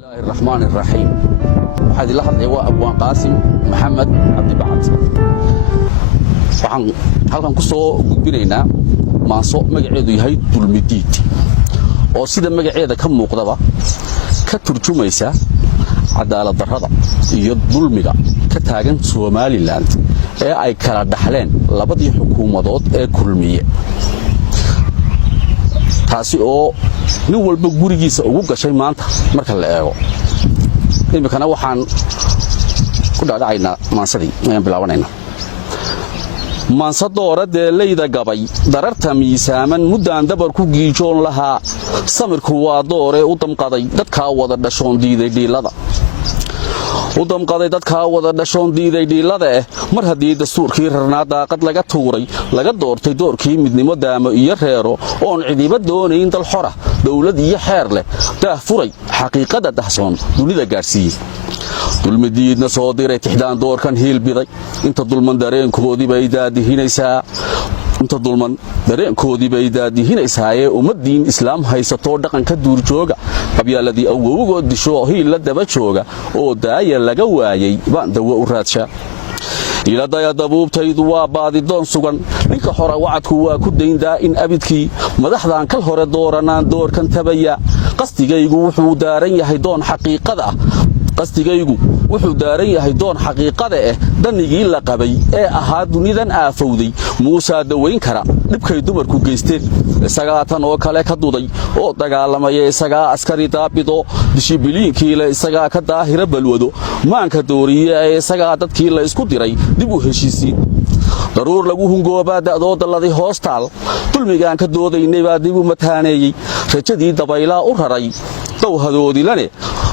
الله الرحمن الرحيم. هذه لحظة هو أبوان قاسم محمد عبد البعض. waxaan halkan ku soo gudbinaynaa maaso magaceedu yahay dulmidiid oo sida magaceeda ka muuqdaba ka turjumaysa cadaalad darrada iyo dulmiga ka taagan Soomaaliland ee ay kala dhaxleen labadii xukuumadood ee kulmiye taasi oo nin walba gurigiisa ugu gashay maanta marka la eego imikana waxaan ku dhaadhacaynaa maasadii ayaan bilaabanaynaa maansadora deelayda gabay dararta miisaaman muddaan dabar ku giijoon lahaa samirku waa doore u damqaday dadka wada dhashoon diiday dhiilada mar haddii dastuurkii rarnaa daaqad laga tuuray laga doortay doorkii midnimo daamo iyo reero oon cidiba doonayn dal xora dawlad iyo xeer leh daah furay xaqiiqada dahsoon dunida gaarsiiyey dulmidiidna soo diray tixdaan doorkan hiilbiday inta dulman dareenkoodii bay daadihinaysaa ee ummaddiin islaam haysatoo dhaqanka duurjooga qabyaaladii awowgood disho hiil la daba jooga oo daaya laga waayay baan dawo u raadshaa iladaya dabuubtaydu waa baadidoon sugan ninka hore wacadku waa ku dayndaa in abidkii madaxdan kal hore dooranaan doorkan tabaya qasdigaygu wuxuu daaran yahay doon xaqiiqada ah danigii la qabay ee ahaa dunidan aafowday muusaa dawayn kara dhibkay dumarku geysteen isagaa tan oo kale ka duday oo dagaalamaya isagaa askari daabido dishibiliinkiile isagaa ka daahira balwado maanka dooriye ee isagaa dadkii la isku diray dib u heshiisiin daruur lagu hungoobaa da'doo dalladay hoostaal dulmigaan ka doodaynay baa dib u mataaneeyey rajadii dabaylaa u raray dawhadoodilane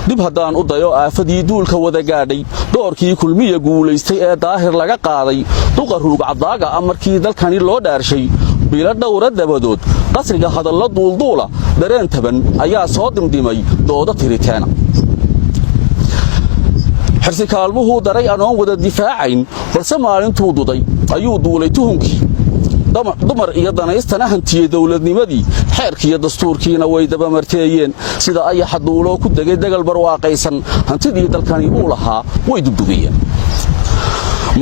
dib haddaan u dayo aafadii duulka wada gaadhay doorkii kulmiya guulaystay ee daahir laga qaaday duqa ruugcadaaga markii dalkani loo dhaarshay bilo dhowra dabadood qasriga hadalla duulduula dareen taban ayaa soo dimdimay dooda tiriteena xirsi kaalmuhuu daray anoon wada difaacayn balse maalintuu duday ayuu duulay tuhunkii dumar iyo danaystana hantiyey dawladnimadii xeerkiiyo dastuurkiina way dabamarteeyeen sida ayaxa duuloo ku degay dagal barwaaqaysan hantidii dalkani uu lahaa way dubdugiyeen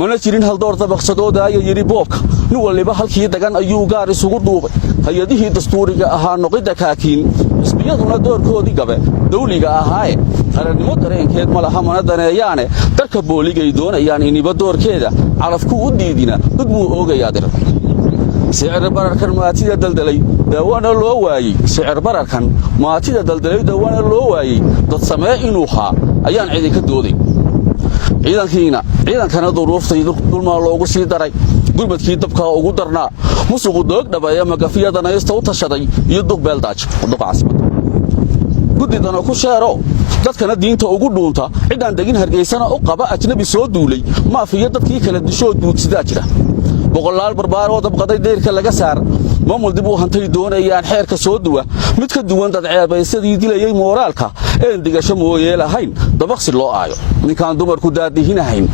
mana jirin haldoor dabaqsadoodaaya yidhi boobka nin waliba halkii dagan ayuu gaar isugu dhuubay hay-adihii dastuuriga ahaa noqidda kaakiin xisbiyaduna doorkoodii gabe dawliga ahaaye qarannimo dareenkeed ma laha mana daneeyaane darka booligay doonayaan iniba doorkeeda calafku u diidina dad muu oogayaa dir sicir bararkan maatida daldalay daawana loo waayey dad samee inuu haa ayaan cidinka dooday ciidankana duruuftay dulmaa loogu sii daray gurmadkii dabkaa ugu darnaa musuqu doog dhabeeye magafiya danaysta u tashaday iyo dug beeldaaj duqa caasimada guddidana ku sheero dadkana diinta ugu dhuunta ciddaan degin hargeysana u qaba ajnabi soo duulay maafiya dadkii kala dishoo duudsidaa jira boqolaal barbaaroo dabqaday deyrka laga saar maamul dib uu hantay doonayaan xeerka soo duwa mid ka duwan dad ceebaysadii dilayay mooraalka een digasho mooyee lahayn dabaqsi loo aayo ninkaan dumarku daadihinahayn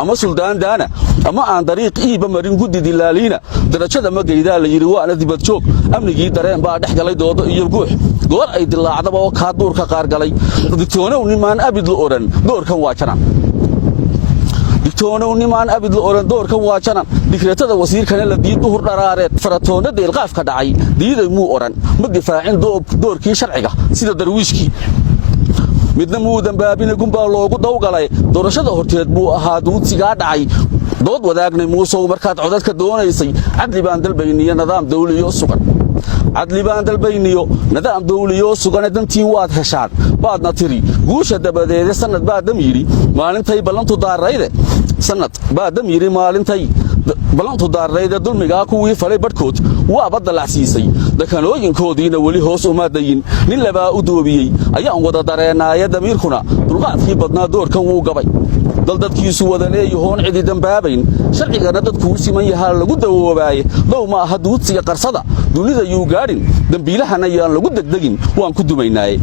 ama suldaan daana ama aan dariiq iiba marin guddi dilaaliina darajada magaydaa la yidhi waana dibad joog amnigii dareen baa dhex galay doodo iyo guux goor ay dilaacdaba oo kaa duurka qaar galay digtoonow nimaan abid la odhan doorkan waa janan dikreetada wasiirkana la diid duhur dharaareed faratoonna deelqaafka dhacay diiday muu odhan ma difaacin doorkii sharciga sida darwiishkii midna muu dambaabina gunbaa loogu dawgalay doorashada horteed buu ahaa duudsigaa dhacay dood wadaagnay muusow markaad codadka doonaysay cadli baan dalbayniyo nidaam dawliyoo sugane dantiin waad heshaan baadna tiri guusha dabadeede sannad baa dam yidhi maalintay ballantu daarrayde dulmigaa kuwii falay badhkood waaba dallacsiisay dakanooyinkoodiina weli hoos uma dayin nin labaa u doobiyey ayaan wada dareenaaye damiirkuna dulqaadkii badnaa doorkan wuu gabay daldadkiisu wada leeyahoon cidi dambaabayn sharcigana dadkuu siman yahaa lagu dawoobaaye dow ma aha duudsiga qarsada dunida yuu gaadhin dembiilahana yaan lagu degdegin waan ku dumaynaaye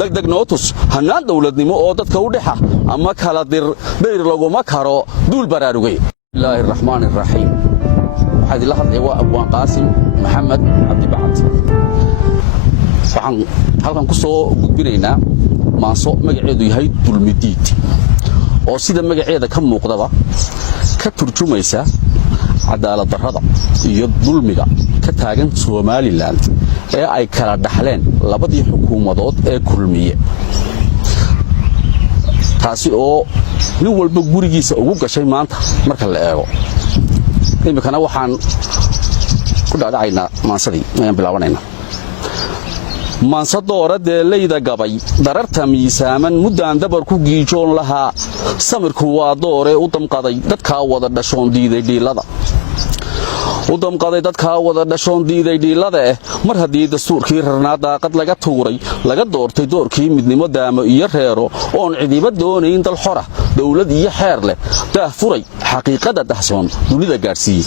degdeg nootus hannaan dawladnimo oo dadka u dhexa ama kala dir dayr laguma karo duul baraarugay bismillaahi raxmaani raxiim waxaad la hadlay waa abwaan qaasim maxamed cabdi bacad waxaan halkan ku soo gudbinaynaa maanso magaceedu yahay dulmidiid oo sida magaceeda ka muuqdaba ka turjumaysa cadaalad darrada iyo dulmiga ka taagan Somaliland ee ay kala dhaxleen labadii xukuumadood ee kulmiye taasi oo nin walba gurigiisa ugu gashay maanta marka la eego imikana waxaan ku dhaadhacaynaa maansadii ayaan bilaabanayna maansadoora deelayda gabay dararta miisaaman muddaan dabar ku giijoon lahaa samirku waa doore u damqaday dadkaa wada dhashoon diiday dhiilada mar haddii dastuurkii rarnaa daaqad laga tuuray laga doortay doorkii midnimo daamo iyo reero oon cidiba doonayn dal xora dawlad iyo xeer leh daah furay xaqiiqada dahsoon dunida gaadhsiiyey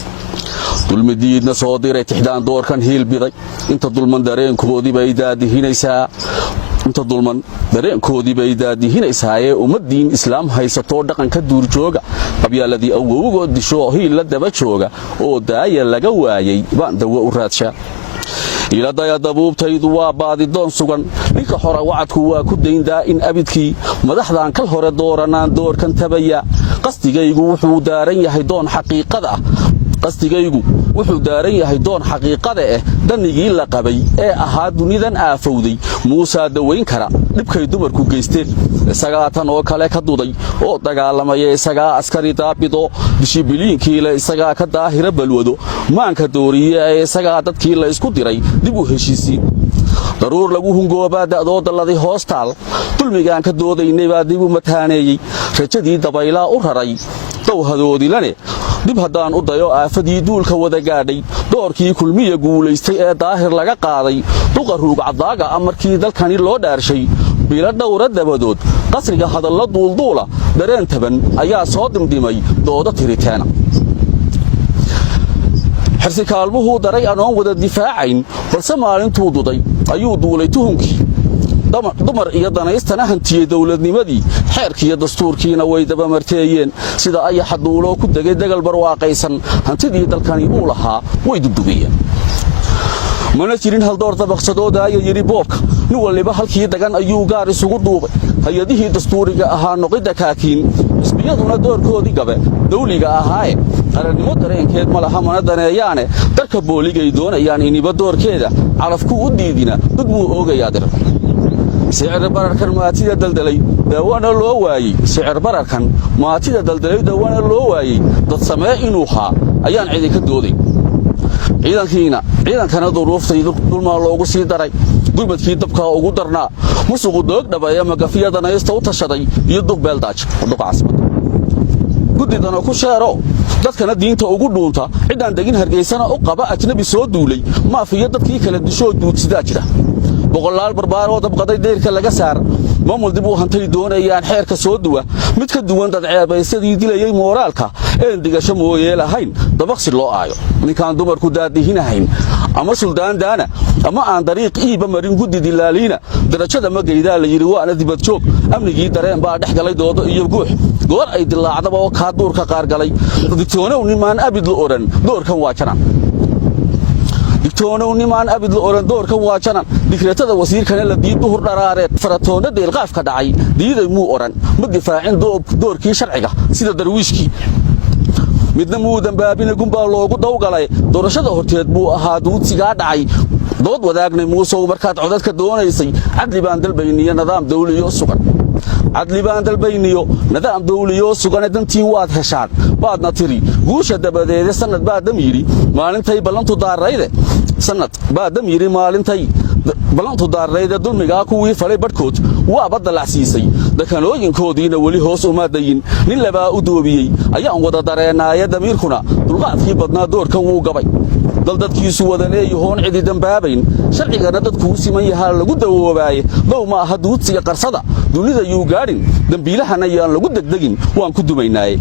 dulmidiidna soo diray tixdaan doorkan hiilbiday inta dulman dareenkoodii bay daadihinaysaa ee ummaddiin islaam haysatoo dhaqanka duurjooga qabyaaladii awowgood disho hiil la daba jooga oo daaya laga waayay baan dawo u raadshaa iladaya dabuubtaydu waa baadidoon sugan ninka xora wacadku waa ku dayndaa in abidkii madaxdan kal hore dooranaan doorkan tabaya qasdigaygu wuxuu daaran yahay doon xaqiiqada danigii la qabay ee ahaa dunidan aafowday muusaa dawayn kara dhibkay dumarku geysteen isagaa tan oo kale ka duday oo dagaalamaya isagaa askari daabido dishibiliinkiile isagaa ka daahira balwado maanka dooriye ee isagaa dadkii la isku diray dib u heshiisiin daruur lagu hungoobaa da'doo dalladay hoostaal dulmigaan ka doodaynay baa dib u mataaneeyey rajadii dabaylaa u raray dowhadoodilane dib haddaan u dayo aafadii duulka wada gaadhay doorkii kulmiya guulaystay ee daahir laga qaaday duqa ruugcadaaga markii dalkani loo dhaarshay bilo dhowra dabadood qasriga hadalla duulduula dareen taban ayaa soo dimdimay dooda tiriteena xirsi kaalmuhuu daray anoon wada difaacayn balse maalintuu duday ayuu duulay tuhunkii dumar iyo danaystana hantiyey dawladnimadii xeerkiiyo dastuurkiina way dabamarteeyeen sida ayaxa duuloo ku degay degal barwaaqaysan hantidii dalkani uu lahaa way dubdugiyeen mana jirin haldoor dabaqsadoodaaya yidhi boobka nin waliba halkii dagan ayuu gaar isugu duubay hay-adihii dastuuriga ahaa noqidda kaakiin xisbiyaduna doorkoodii gabe dawliga ahaaye qarannimo dareenkeed ma laha mana daneeyaane darka booligay doonayaan iniba doorkeeda calafku u diidina dad muu oogayaa dir sicir bararkan maatida daldalay daawana loo waayey dad samee inuu haa ayaan cidinka dooday ciidankana duruuftay dulmaa loogu sii daray gurmadkii dabkaa ugu darnaa musuqu doog dhabeeye magafiya danaysta u tashaday iyo dug beeldaaj duqa caasimada guddidana ku sheero dadkana diinta ugu dhuunta ciddaan degin hargeysana u qaba ajnabi soo duulay maafiya dadkii kala dishoo duudsidaa jira boqolaal barbaaroo dabqaday deyrka laga saar maamul dib uu hantay doonayaan xeerka soo duwa mid ka duwan dad ceebaysadii dilayay mooraalka een digasho mooyee lahayn dabaqsi loo aayo ninkaan dumarku daadihinahayn ama suldaan daana ama aan dariiq iiba marin guddi dilaaliina darajada magaydaa la yidhi waana dibad joog amnigii dareen baa dhex galay doodo iyo guux goor ay dilaacdaba oo kaa duurka qaargalay digtoonow nimaan abid la odhan doorkan waa janan doorkan waa janan dikreetada wasiirkana la diid duhur dharaareed faratoonna deelqaafka dhacay diiday muu odhan ma difaacin doorkii sharciga sida darwiishkii midna muu dambaabina gunbaa loogu dawgalay doorashada horteed buu ahaa duudsigaa dhacay dood wadaagnay muusow markaad codadka doonaysay cadli baan dalbayniyo nidaam dawliyoo sugane dantiin waad heshaan baadna tiri guusha dabadeede sannad baa dam yidhi maalintay ballantu daarrayde dulmigaa kuwii falay badhkood waaba dallacsiisay dakanooyinkoodiina weli hoos uma dayin nin labaa u doobiyey ayaan wada dareennaaye damiirkuna dulqaadkii badnaa doorkan wuu gabay dal dadkiisu wada leeyahoon cidi dambaabayn sharcigana dadkuu siman yahaa lagu dawoobaaye dow ma aha duudsiga qarsada dunida yuu gaadhin dembiilahana yaan lagu degdegin waan ku dumaynaaye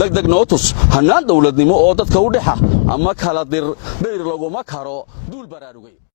degdeg noo tus hannaan dawladnimo oo dadka u dhexa ama kala dir dayr laguma karo duul baraarugay